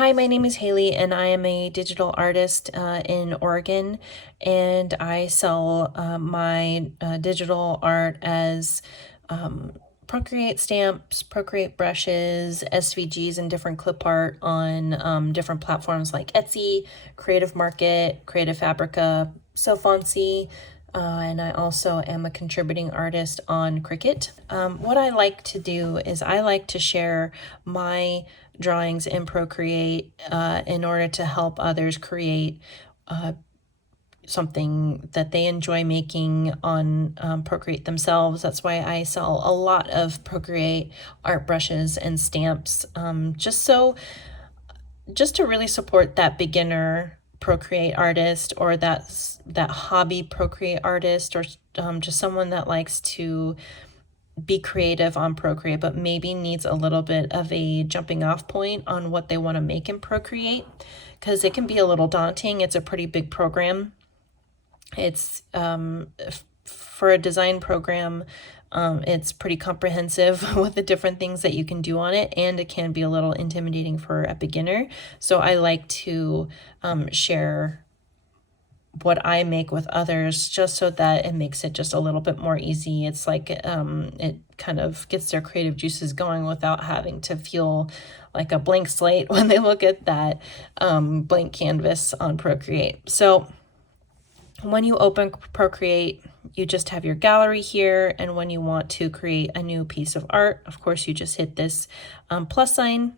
Hi, my name is Haley, and I am a digital artist in Oregon, and I sell my digital art as Procreate stamps, Procreate brushes, SVGs, and different clip art on different platforms like Etsy, Creative Market, Creative Fabrica, Fontsy, and I also am a contributing artist on Cricut. What I like to do is I like to share my drawings in Procreate in order to help others create something that they enjoy making on Procreate themselves. That's why I sell a lot of Procreate art brushes and stamps, just to really support that beginner Procreate artist, or that hobby Procreate artist, or just someone that likes to be creative on Procreate but maybe needs a little bit of a jumping off point on what they want to make in Procreate, because it can be a little daunting. It's a pretty big program. It's for a design program, it's pretty comprehensive with the different things that you can do on it, and it can be a little intimidating for a beginner. So I like to share what I make with others, just so that it makes it just a little bit more easy. It's like it kind of gets their creative juices going without having to feel like a blank slate when they look at that blank canvas on Procreate. So when you open Procreate, you just have your gallery here, and when you want to create a new piece of art, of course, you just hit this plus sign.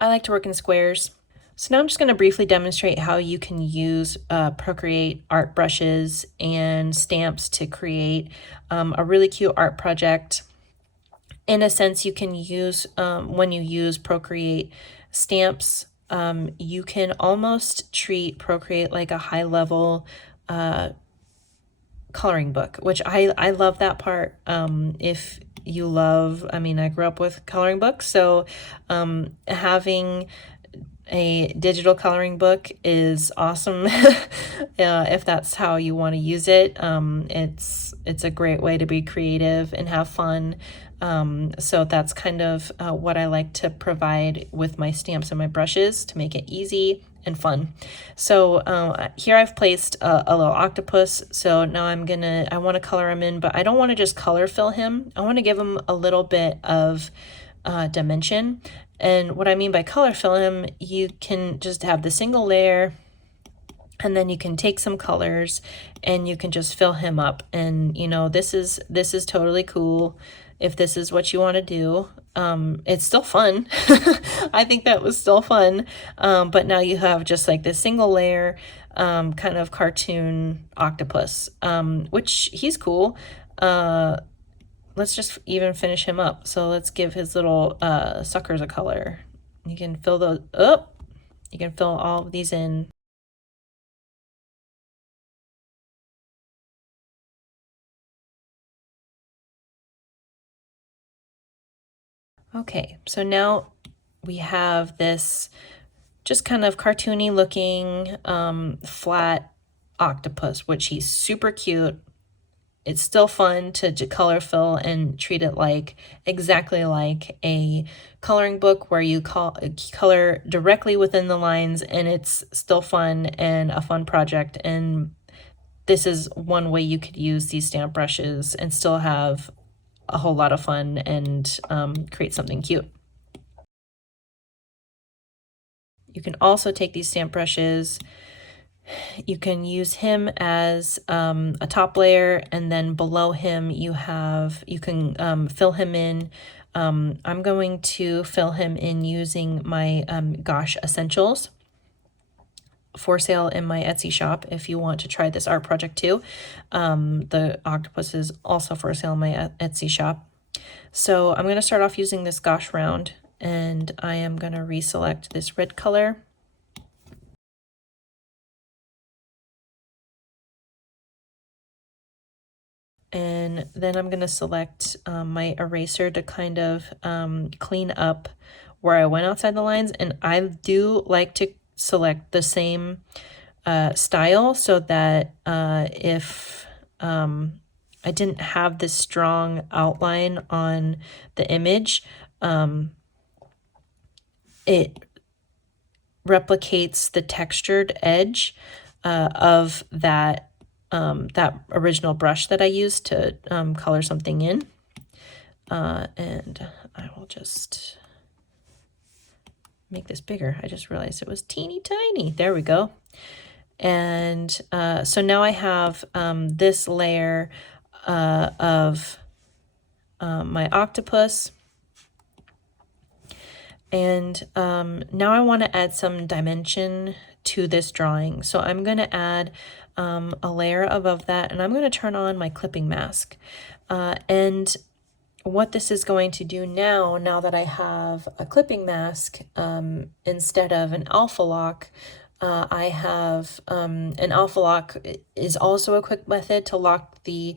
I like to work in squares. So now I'm just going to briefly demonstrate how you can use Procreate art brushes and stamps to create a really cute art project. In a sense, you can use, when you use Procreate stamps, you can almost treat Procreate like a high-level coloring book, which I love that part. If you love, I mean, I grew up with coloring books, so having a digital coloring book is awesome. If that's how you want to use it. It's a great way to be creative and have fun. So that's kind of what I like to provide with my stamps and my brushes, to make it easy and fun. So here I've placed a little octopus. So now I want to color him in, but I don't want to just color fill him. I want to give him a little bit of dimension. And what I mean by color fill him, you can just have the single layer, and then you can take some colors and you can just fill him up. And this is totally cool if this is what you want to do. It's still fun. I think that was still fun. But now you have just like this single layer kind of cartoon octopus, which he's cool. Let's just even finish him up. So let's give his little suckers a color. You can fill those up. You can fill all of these in. Okay, so now we have this just kind of cartoony looking flat octopus, which he's super cute. It's still fun to color fill and treat it like exactly like a coloring book, where you color directly within the lines, and it's still fun and a fun project. And this is one way you could use these stamp brushes and still have a whole lot of fun and create something cute. You can also take these stamp brushes, you can use him as a top layer, and then below him you can fill him in. I'm going to fill him in using my Gouache Essentials, for sale in my Etsy shop if you want to try this art project too. The octopus is also for sale in my Etsy shop. So I'm going to start off using this Gouache round, and I am going to reselect this red color. And then I'm going to select my eraser to kind of clean up where I went outside the lines. And I do like to select the same style, so that if I didn't have this strong outline on the image, it replicates the textured edge of that original brush that I used to color something in. And I will just make this bigger. I just realized it was teeny tiny. There we go. And so now I have this layer of my octopus. And now I want to add some dimension to this drawing. So I'm going to add a layer above that, and I'm going to turn on my clipping mask. And what this is going to do now that I have a clipping mask, instead of an alpha lock, I have an alpha lock is also a quick method to lock the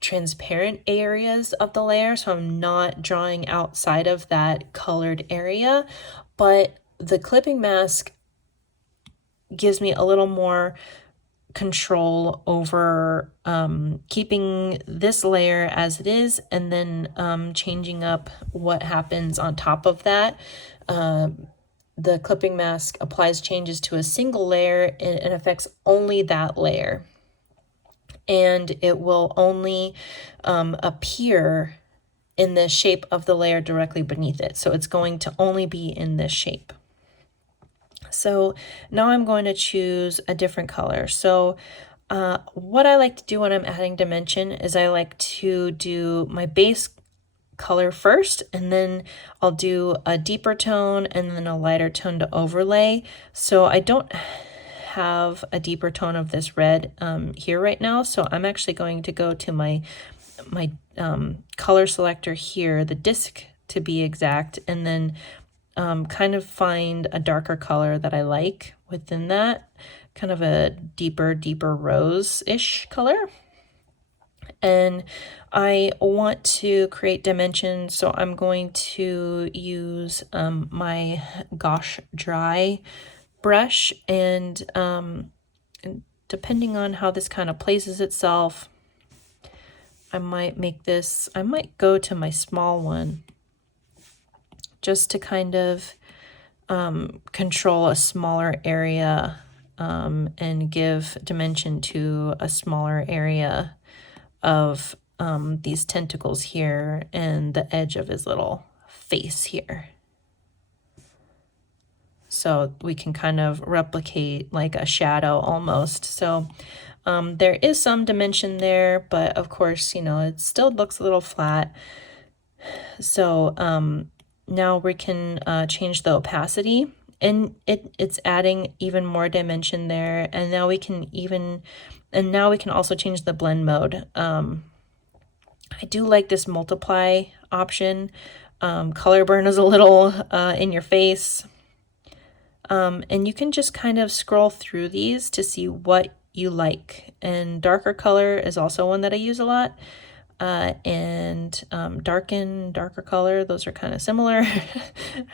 transparent areas of the layer, so I'm not drawing outside of that colored area. But the clipping mask gives me a little more control over keeping this layer as it is, and then changing up what happens on top of that. The clipping mask applies changes to a single layer and it affects only that layer. And it will only appear in the shape of the layer directly beneath it. So it's going to only be in this shape. So now I'm going to choose a different color. So what I like to do when I'm adding dimension is I like to do my base color first, and then I'll do a deeper tone and then a lighter tone to overlay. So I don't have a deeper tone of this red here right now, so I'm actually going to go to my color selector here, the disc to be exact, and then kind of find a darker color that I like within that, kind of a deeper rose-ish color. And I want to create dimension, so I'm going to use my Gouache dry brush, and depending on how this kind of places itself, I might go to my small one just to kind of control a smaller area and give dimension to a smaller area of these tentacles here and the edge of his little face here. So we can kind of replicate like a shadow almost. So there is some dimension there, but of course, it still looks a little flat. So now we can change the opacity, and it's adding even more dimension there. And now we can also change the blend mode. I do like this multiply option. Color burn is a little in your face. And you can just kind of scroll through these to see what you like. And darker color is also one that I use a lot. And darker color, those are kind of similar.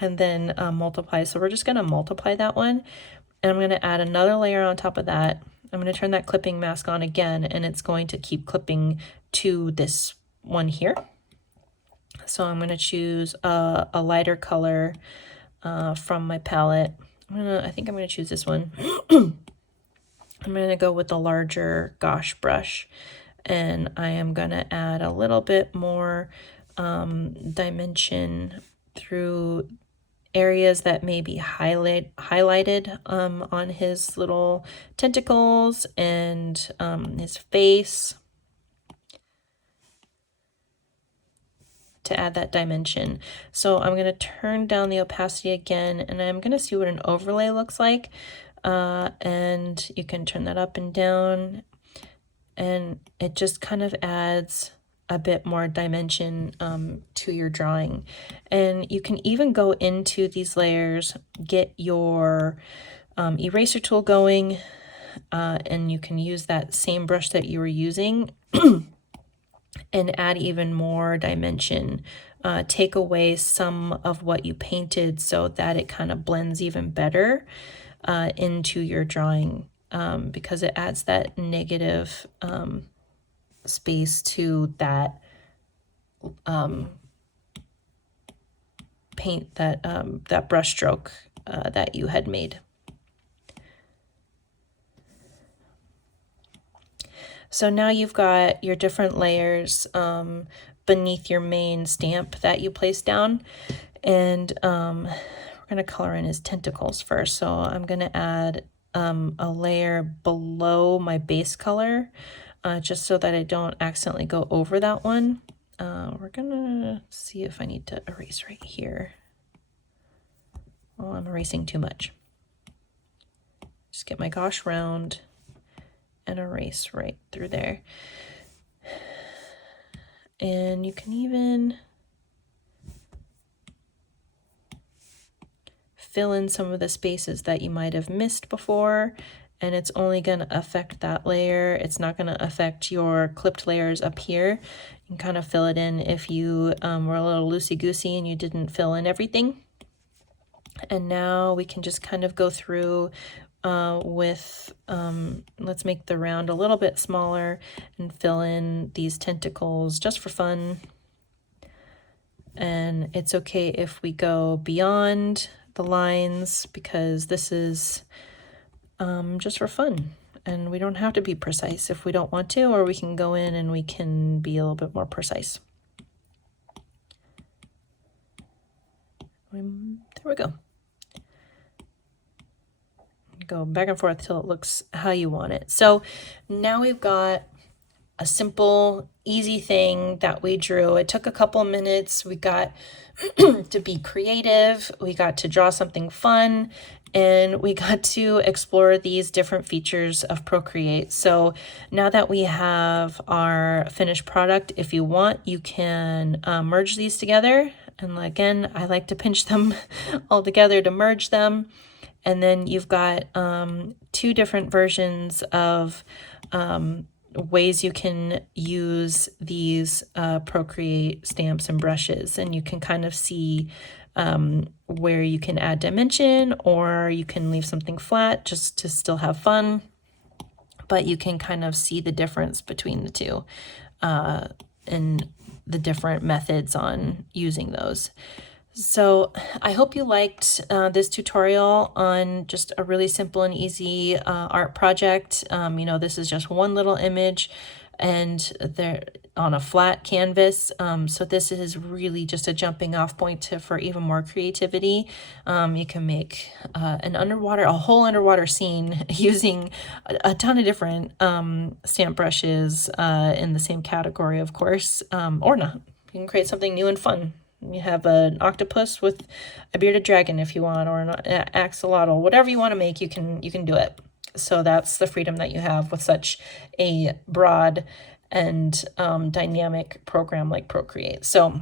And then multiply. So we're just going to multiply that one. And I'm going to add another layer on top of that. I'm going to turn that clipping mask on again, and it's going to keep clipping to this one here. So I'm going to choose a lighter color from my palette. I think I'm going to choose this one. I'm going to go with the larger Gouache brush, and I am going to add a little bit more dimension through areas that may be highlighted on his little tentacles and his face, to add that dimension. So I'm going to turn down the opacity again, and I'm going to see what an overlay looks like. And you can turn that up and down, and it just kind of adds a bit more dimension to your drawing. And you can even go into these layers, get your eraser tool going, and you can use that same brush that you were using and add even more dimension. Take away some of what you painted so that it kind of blends even better into your drawing, because it adds that negative space to that paint, that brush stroke that you had made. So now you've got your different layers beneath your main stamp that you placed down. And we're going to color in his tentacles first. So I'm going to add a layer below my base color, just so that I don't accidentally go over that one. We're going to see if I need to erase right here. Oh, I'm erasing too much. Just get my gouache round and erase right through there. And you can even fill in some of the spaces that you might have missed before, and it's only going to affect that layer. It's not going to affect your clipped layers up here. You can kind of fill it in if you were a little loosey-goosey and you didn't fill in everything. And now we can just kind of go through with, let's make the round a little bit smaller and fill in these tentacles just for fun. And it's okay if we go beyond the lines, because this is just for fun. And we don't have to be precise if we don't want to, or we can go in and we can be a little bit more precise. There we go. Go back and forth till it looks how you want it. So now we've got a simple, easy thing that we drew. It took a couple minutes. We got to be creative. We got to draw something fun, and we got to explore these different features of Procreate. So now that we have our finished product, if you want, you can merge these together. And again, I like to pinch them all together to merge them. And then you've got two different versions of ways you can use these Procreate stamps and brushes. And you can kind of see where you can add dimension, or you can leave something flat just to still have fun. But you can kind of see the difference between the two and the different methods on using those. So I hope you liked this tutorial on just a really simple and easy art project. You know, this is just one little image, and they're on a flat canvas. So this is really just a jumping off point for even more creativity. You can make a whole underwater scene using a ton of different stamp brushes in the same category, of course, or not. You can create something new and fun. You have an octopus with a bearded dragon if you want, or an axolotl, whatever you want to make, you can do it. So that's the freedom that you have with such a broad and dynamic program like Procreate. So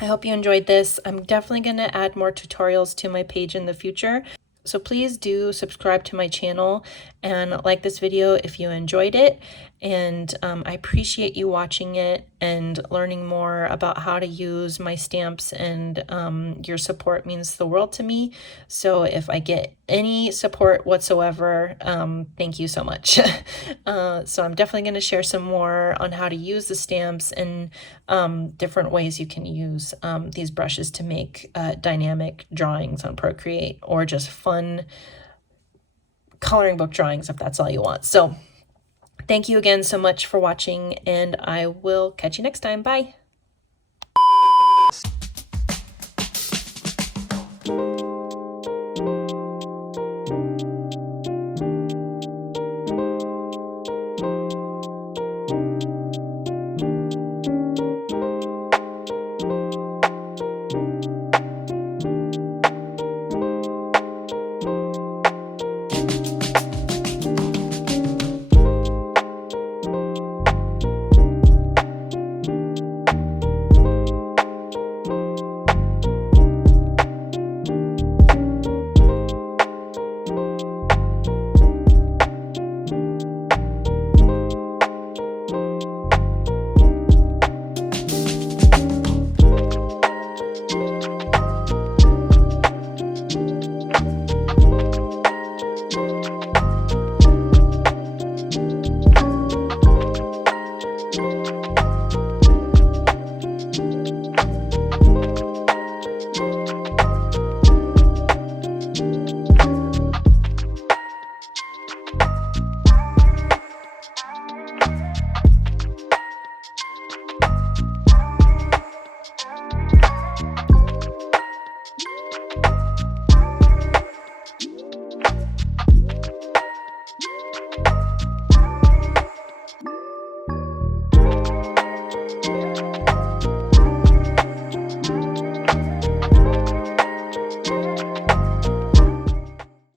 I hope you enjoyed this. I'm definitely going to add more tutorials to my page in the future. So please do subscribe to my channel and like this video if you enjoyed it. And I appreciate you watching it and learning more about how to use my stamps, and your support means the world to me. So if I get any support whatsoever, thank you so much. So I'm definitely going to share some more on how to use the stamps and different ways you can use these brushes to make dynamic drawings on Procreate, or just fun coloring book drawings if that's all you want. So thank you again so much for watching, and I will catch you next time. Bye.